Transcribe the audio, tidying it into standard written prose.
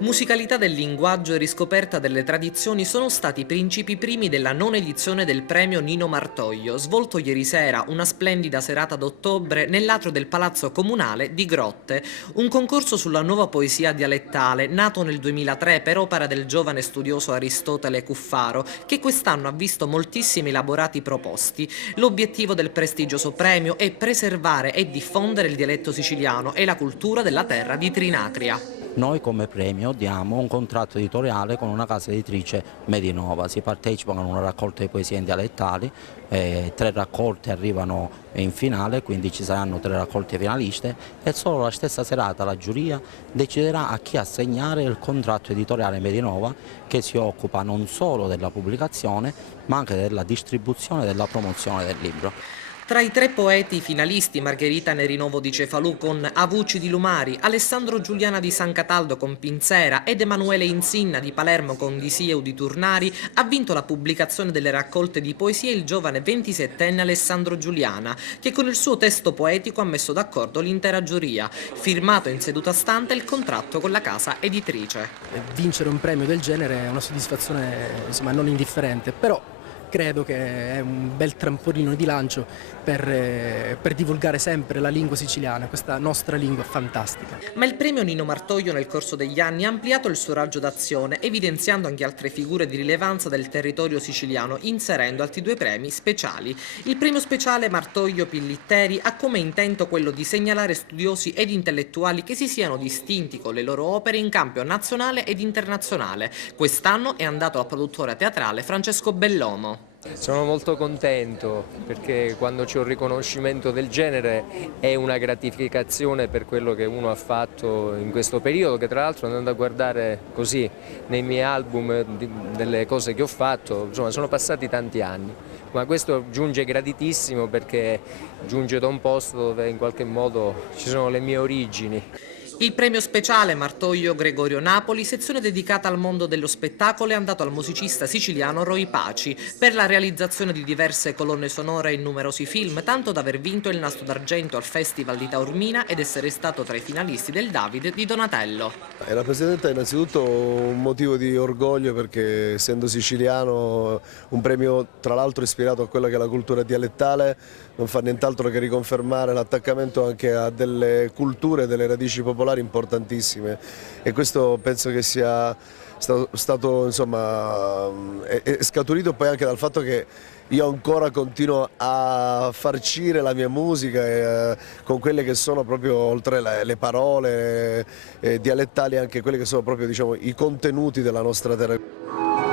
Musicalità del linguaggio e riscoperta delle tradizioni sono stati i principi primi della nona edizione del premio Nino Martoglio, svolto ieri sera, una splendida serata d'ottobre, nell'atrio del Palazzo Comunale di Grotte. Un concorso sulla nuova poesia dialettale, nato nel 2003 per opera del giovane studioso Aristotele Cuffaro, che quest'anno ha visto moltissimi elaborati proposti. L'obiettivo del prestigioso premio è preservare e diffondere il dialetto siciliano e la cultura della terra di Trinacria. Noi come premio diamo un contratto editoriale con una casa editrice Medinova, si partecipa con una raccolta di poesie dialettali, 3 raccolte arrivano in finale, quindi ci saranno 3 raccolte finaliste e solo la stessa serata la giuria deciderà a chi assegnare il contratto editoriale Medinova, che si occupa non solo della pubblicazione ma anche della distribuzione e della promozione del libro. Tra i 3 poeti finalisti, Margherita Nerinovo di Cefalù con Avuci di Lumari, Alessandro Giuliana di San Cataldo con Pinzera ed Emanuele Insinna di Palermo con Disieu di Turnari, ha vinto la pubblicazione delle raccolte di poesie il giovane 27enne Alessandro Giuliana, che con il suo testo poetico ha messo d'accordo l'intera giuria, firmato in seduta stante il contratto con la casa editrice. Vincere un premio del genere è una soddisfazione, insomma, non indifferente, però credo che è un bel trampolino di lancio per divulgare sempre la lingua siciliana, questa nostra lingua fantastica. Ma il premio Nino Martoglio nel corso degli anni ha ampliato il suo raggio d'azione, evidenziando anche altre figure di rilevanza del territorio siciliano, inserendo altri 2 premi speciali. Il premio speciale Martoglio Pillitteri ha come intento quello di segnalare studiosi ed intellettuali che si siano distinti con le loro opere in campo nazionale ed internazionale. Quest'anno è andato al produttore teatrale Francesco Bellomo. Sono molto contento perché quando c'è un riconoscimento del genere è una gratificazione per quello che uno ha fatto in questo periodo, che tra l'altro andando a guardare così nei miei album delle cose che ho fatto, insomma sono passati tanti anni, ma questo giunge graditissimo perché giunge da un posto dove in qualche modo ci sono le mie origini. Il premio speciale Martoglio Gregorio Napoli, sezione dedicata al mondo dello spettacolo, è andato al musicista siciliano Roy Paci per la realizzazione di diverse colonne sonore in numerosi film, tanto da aver vinto il Nastro d'Argento al Festival di Taormina ed essere stato tra i finalisti del David di Donatello. Rappresenta innanzitutto un motivo di orgoglio perché, essendo siciliano, un premio tra l'altro ispirato a quella che è la cultura dialettale, non fa nient'altro che riconfermare l'attaccamento anche a delle culture, delle radici popolari importantissime, e questo penso che sia stato insomma, è scaturito poi anche dal fatto che io ancora continuo a farcire la mia musica con quelle che sono proprio, oltre le parole dialettali, anche quelle che sono proprio, diciamo, i contenuti della nostra terra.